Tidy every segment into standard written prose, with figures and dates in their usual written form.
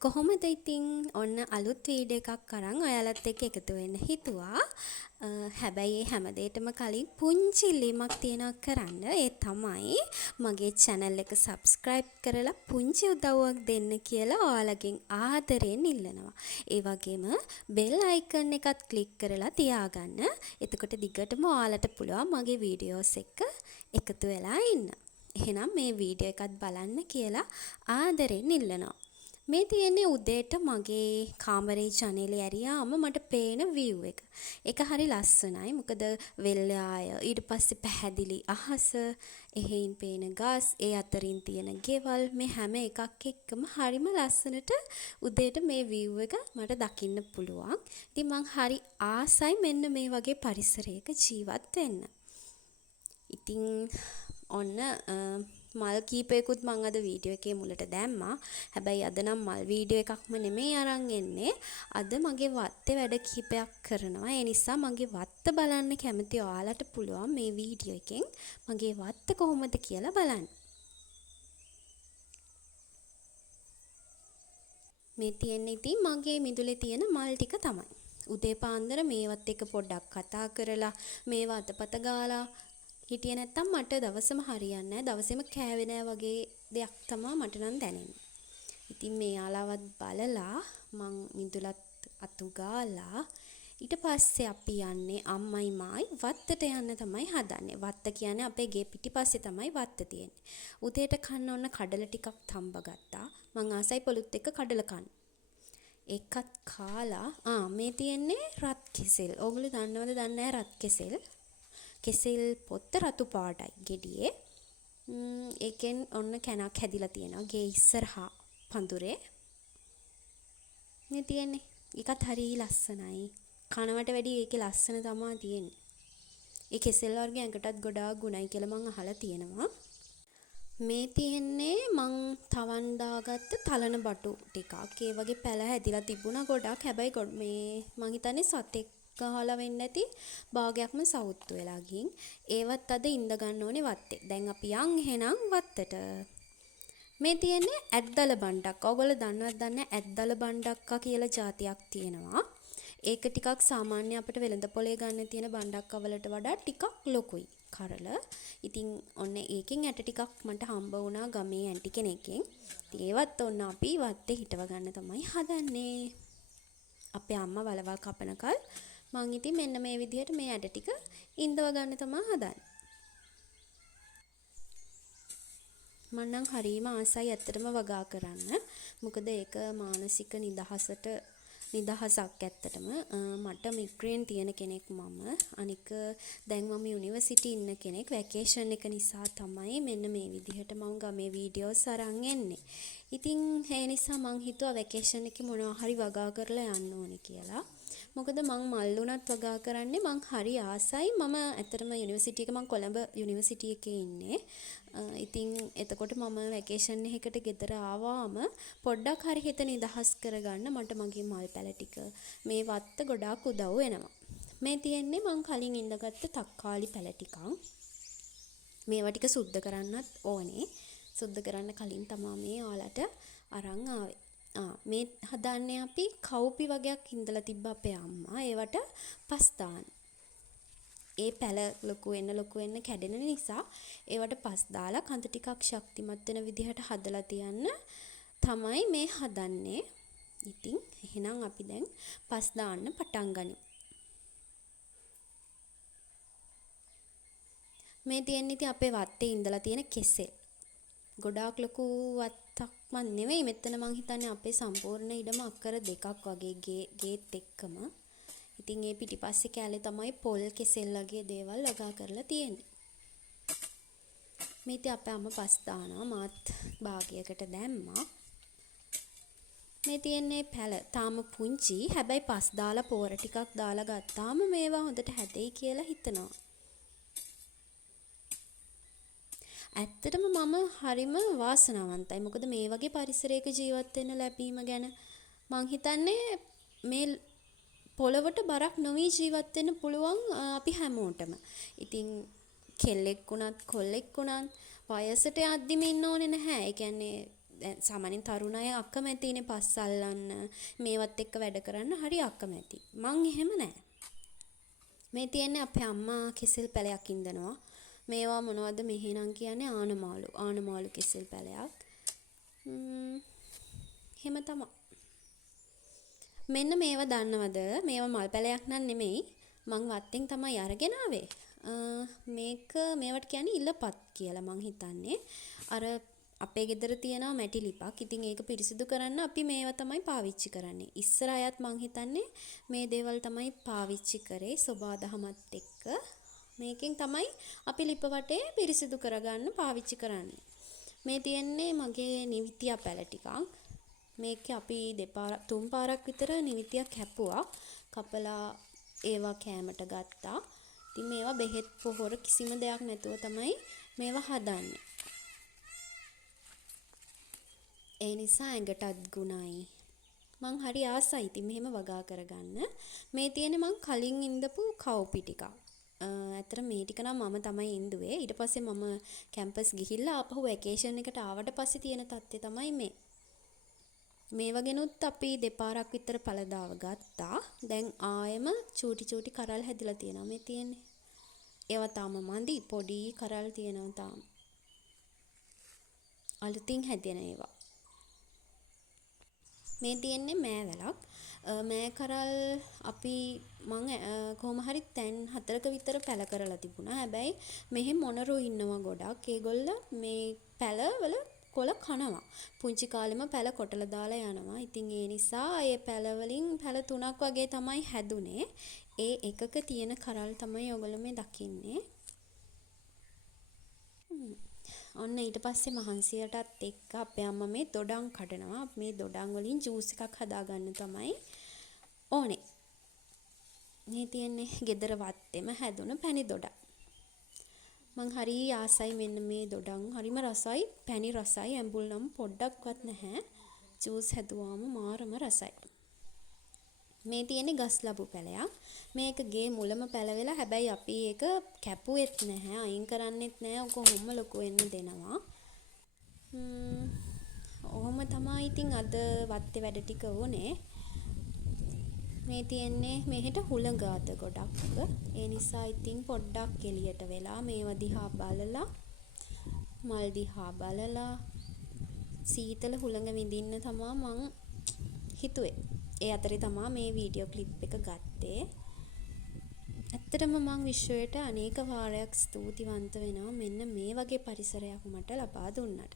කොහොමද ඉතින් ඔන්න අලුත් වීඩියෝ එකක් අරන් ඔයාලත් එක්ක එකතු වෙන්න හිතුවා. හැබැයි ඒ හැමදේටම කලින් පුංචි ඉල්ලීමක් තියෙනවා කරන්න. ඒ තමයි මගේ channel එක subscribe කරලා පුංචි උදව්වක් දෙන්න කියලා ඔයාලගෙන් ආදරෙන් ඉල්ලනවා. ඒ වගේම bell icon එකත් click කරලා තියාගන්න. එතකොට දිගටම ඔයාලට පුළුවන් මගේ videos එක එකතු වෙලා ඉන්න. එහෙනම් මේ වීඩියෝ එකත් බලන්න කියලා ආදරෙන් ඉල්ලනවා. මේ තියෙන්නේ උදේට මගේ කාමරේ ජනේලේ ඇරියාම මට පේන view එක. ඒක හරි ලස්සනයි. මොකද වෙල්යාය ඊට පස්සේ පැහැදිලි අහස, එහෙයින් පේන ගස්, ඒ අතරින් තියෙන ගෙවල් මේ හැම එකක් එක්කම හරිම ලස්සනට උදේට මේ view එක මට දකින්න පුළුවන්. ඉතින් මං හරි ආසයි මෙන්න මේ වගේ පරිසරයක ජීවත් වෙන්න. ඉතින් ඔන්න මල් කීපයකුත් මං අද වීඩියෝ එකේ මුලට දැම්මා. හැබැයි අද නම් මල් වීඩියෝ එකක්ම නෙමෙයි අරන් එන්නේ. අද මගේ වත්තේ වැඩ කීපයක් කරනවා. ඒ නිසා මගේ වත්ත බලන්න කැමති ඔයාලට පුළුවන් මේ වීඩියෝ එකෙන් මගේ වත්ත කොහොමද කියලා බලන්න. මේ තියෙන්නේ ඉතින් මගේ මිදුලේ තියෙන මල් ටික තමයි. උදේ පාන්දර මේවත් එක පොඩ්ඩක් කතා කරලා මේවා අතපත ගාලා හිටියේ නැත්තම් මට දවසම හරියන්නේ නැහැ. දවසේම කෑවේ නැහැ වගේ දෙයක් තමයි මට නම් දැනෙන්නේ. ඉතින් මෙයාලවත් බලලා මං මිදුලත් අතු ගාලා ඊට පස්සේ අපි යන්නේ අම්මයි මායි වත්තට යන්න තමයි හදන්නේ. වත්ත කියන්නේ අපේ ගේ පිටිපස්සේ තමයි වත්ත තියෙන්නේ. උදේට කන්න ඕන කඩල ටිකක් තම්බ ගත්තා. මං ආසයි පොලුත් එක්ක කඩල කන්න. ඒකත් කාලා මේ තියෙන්නේ රත් කෙසෙල්. ඕගොල්ලෝ දන්නවද දන්නේ නැහැ රත් කෙසෙල්? කෙසෙල් පොත්ත රතු පාටයි ගෙඩියේ. ඒකෙන් ඔන්න කැනක් හැදිලා තියෙනවා ගේ ඉස්සරහා පඳුරේ. මේ තියෙන්නේ. ඒකත් හරිය ලස්සනයි. කනවට වැඩිය ඒකේ ලස්සන තමයි තියෙන්නේ. ඒ කෙසෙල් වර්ගය ඇඟටත් ගොඩාක් ගුණයි කියලා මං අහලා තියෙනවා. මේ තියෙන්නේ මං තවන් දාගත්ත තලන බටු ටිකක්. ඒ වගේ පැල හැදිලා තිබුණා ගොඩක්. හැබැයි මේ මං හිතන්නේ සතෙක් ගහලා වෙන්නේ නැති භාගයක්ම සවුත්තු වෙලා ගින්. ඒවත් අද ඉඳ ගන්න ඕනේ වත්තේ. දැන් අපි යන් එහෙනම් වත්තට. මේ තියෙන්නේ ඇද්දල බණ්ඩක්. ඔයගොල්ලෝ දන්නවද දන්නේ ඇද්දල බණ්ඩක්කා කියලා જાතියක් තියෙනවා. ඒක ටිකක් සාමාන්‍ය අපිට වෙළඳ පොලේ ගන්න තියෙන බණ්ඩක්කා වලට වඩා ටිකක් ලොකුයි කරල. ඉතින් ඔන්න ඒකෙන් ඇට ටිකක් මට හම්බ වුණා ගමේ ඇන්ටි කෙනෙක්ගෙන්. ඉතින් ඒවත් ඔන්න අපි වත්තේ හිටව ගන්න තමයි හදන්නේ. අපේ අම්මා වලවල් කපනකල් මං ඉතින් මෙන්න මේ විදිහට මේ ඇට ටික ඉඳව ගන්න තමයි හදන්නේ. මම නම් හරීම ආසයි ඇත්තටම වගා කරන්න. මොකද ඒක මානසික නිදහසක් ඇත්තටම. මට මිග්‍රේන් තියෙන කෙනෙක් මම. අනික දැන් මම යුනිවර්සිටි ඉන්න කෙනෙක්. වැකේෂන් එක නිසා තමයි මෙන්න මේ විදිහට මම ගමේ වීඩියෝස් අරන් එන්නේ. ඉතින් ඒ නිසා මං හිතුවා වැකේෂන් එකේ මොනවා හරි වගා කරලා යන්න ඕනේ කියලා. මොකද මං මල් උනත් වගා කරන්නේ මං හරි ආසයි. මම ඇත්තටම යුනිවර්සිටි එක මං කොළඹ යුනිවර්සිටි එකේ ඉන්නේ. ඉතින් එතකොට මම වැකේෂන් එකකට ගෙදර ආවාම පොඩ්ඩක් හරි හිත නිදහස් කරගන්න මට මගේ මල් පැල ටික මේ වත්ත ගොඩාක් උදව් වෙනවා. මේ තියෙන්නේ මං කලින් ඉඳගත්ත තක්කාලි පැල ටිකක්. මේවා ටික සුද්ධ කරන්නත් ඕනේ. සුද්ධ කරන්න කලින් තමයි මේ ඔයාලට අරන් ආවේ. මේ හදන්නේ අපි කව්පි වගේක් ඉඳලා තිබ්බ අපේ අම්මා. ඒවට පස් දාන්න. ඒ පැල ලොකු වෙන්න කැඩෙන නිසා ඒවට පස් දාලා කඳ ටිකක් ශක්තිමත් වෙන විදිහට හදලා තියන්න තමයි මේ හදන්නේ. ඉතින් එහෙනම් අපි දැන් පස් දාන්න පටන් ගනිමු. මේ තියෙන්නේ ඉතින් අපේ වත්තේ ඉඳලා තියෙන කෙසෙල්. ගොඩාක් ලොකු වත්තක්ම නෙවෙයි. මෙතන මං හිතන්නේ අපේ සම්පූර්ණ ඉඩම අක්කර 2ක් වගේ ගේත් එක්කම. ඉතින් ඒ පිටිපස්සේ කැලේ තමයි පොල් කෙසෙල් වගේ දේවල් වගා කරලා තියෙන්නේ. මේ ඉතින් අපේ අම්මා පස් දානවා. මාත් භාගයකට දැම්මා. මේ තියෙන්නේ පැල තාම පුංචි. හැබැයි පස් දාලා පෝර ටිකක් දාලා ගත්තාම මේවා හොඳට හැදෙයි කියලා හිතනවා. ඇත්තටම මම හරිම වාසනාවන්තයි. මොකද මේ වගේ පරිසරයක ජීවත් වෙන්න ලැබීම ගැන මං හිතන්නේ මේ පොළවට බරක් නොවි ජීවත් වෙන්න පුළුවන් අපි හැමෝටම. ඉතින් කෙල්ලෙක් වුණත් කොල්ලෙක් වුණත් වයසට යද්දිම ඉන්න ඕනේ නැහැ. ඒ කියන්නේ දැන් සාමාන්‍යයෙන් තරුණ අය අකමැතිනේ පස් අල්ලන්න මේවත් එක්ක වැඩ කරන්න හරි අකමැති. මං එහෙම නෑ. මේ තියෙන්නේ අපේ අම්මා කෙසෙල් පැලයක් ඉඳනවා. මේවා මොනවද මෙහෙනම් කියන්නේ ආනමාළු කෙසෙල් පැලයක්. එහෙම තමයි. මෙන්න මේවා දන්නවද? මේවා මල් පැලයක් නන් නෙමෙයි. මං වත්තෙන් තමයි අරගෙන ආවේ. මේවට කියන්නේ ඉලපත් කියලා මං හිතන්නේ. අර අපේ ගෙදර තියෙනවා මැටි ලිපක්. ඉතින් ඒක පිරිසිදු කරන්න අපි මේවා තමයි පාවිච්චි කරන්නේ. ඉස්සර අයත් මං හිතන්නේ මේ දේවල් තමයි පාවිච්චි කරේ සෝබාදහමත් එක්ක. මේකෙන් තමයි අපි ලිප වටේ පිරිසිදු කරගන්න පාවිච්චි කරන්නේ. මේ තියෙන්නේ මගේ නිවිතියා පැල ටිකක්. මේක අපි තුන් පාරක් විතර නිවිතියක් කැපුවා. කපලා ඒවා කෑමට ගත්තා. ඉතින් මේවා බෙහෙත් පොහොර කිසිම දෙයක් නැතුව තමයි මේවා හදන්නේ. ඒ නිසා ඇඟටත් ගුණයි. මං හරි ආසයි ඉතින් මෙහෙම වගා කරගන්න. මේ තියෙන්නේ මං කලින් ඉඳපු කව්පි ටිකක්. ඇත්තට මේ ටික නම් මම තමයි ඉඳුවේ. ඊට පස්සේ මම කැම්පස් ගිහිල්ලා ආපහු වැකේෂන් එකට ආවට පස්සේ තියෙන තත්ත්වය තමයි මේ. මේ වගේනුත් අපි දෙපාරක් විතර පළදාව ගත්තා. දැන් ආයෙම චූටි කරල් හැදිලා තියෙනවා මේ තියෙන්නේ. ඒවා තාම මදි පොඩි කරල් තියෙනවා තාම. අලුතින් හැදෙන ඒවා. මේ තියෙන්නේ මෑවැලක්. මෑ කරල් අපි මං කොහොම හරි තැන් 4ක විතර පැල කරලා තිබුණා. හැබැයි මෙහෙ මොනරෝ ඉන්නවා ගොඩක්. ඒගොල්ලෝ මේ පැලවල කොළ කනවා. පුංචි කාලෙම පැල කොටලා දාලා යනවා. ඉතින් ඒ නිසා ඒ පැල වලින් පැල 3ක් වගේ තමයි හැදුනේ. ඒ එකක තියෙන කරල් තමයි ඔයගොල්ලෝ මේ දකින්නේ. ඔන්න ඊට පස්සේ මහන්සියටත් එක්ක අපේ අම්මා මේ දොඩම් කඩනවා. මේ දොඩම් වලින් ජූස් එකක් හදාගන්න තමයි ඕනේ. මේ තියෙන්නේ ගෙදර වත්තේම හැදුන පැණි දොඩම්. මං හරි ආසයි මෙන්න මේ දොඩම්. හරිම රසයි, පැණි රසයි, ඇඹුල් නම් පොඩ්ඩක්වත් නැහැ. ජූස් හැදුවාම මාරම රසයි. මේ තියෙන්නේ ගස් ලැබු පැලයක්. මේක ගේ මුලම පැලවෙලා හැබැයි අපි ඒක කැපුවෙත් නැහැ, අයින් කරන්නෙත් නැහැ. ඔක කොහොම ලොකු වෙන්න දෙනවා. ඔහොම තමයි ඉතින් අද වත්තේ වැඩ ටික වුණේ. මේ තියෙන්නේ මෙහෙට හුළඟ අද ගොඩක්. ඒ නිසා ඉතින් පොඩ්ඩක් එළියට වෙලා මේවා දිහා බලලා මල් දිහා බලලා සීතල හුළඟ විඳින්න තමයි මං හිතුවේ. ඒ අතරේ තමයි මේ වීඩියෝ ක්ලිප් එක ගත්තේ. ඇත්තටම මං විශ්වයට අනේක වාරයක් ස්තුතිවන්ත වෙනවා මෙන්න මේ වගේ පරිසරයක් මට ලබා දුන්නට.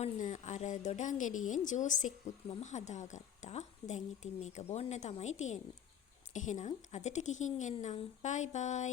ඔන්න අර දොඩම් ගෙඩියෙන් ජූස් එකකුත් මම හදාගත්තා. දැන් ඉතින් මේක බොන්න තමයි තියෙන්නේ. එහෙනම් අදට ගිහින් එන්නම්. බයි බයි.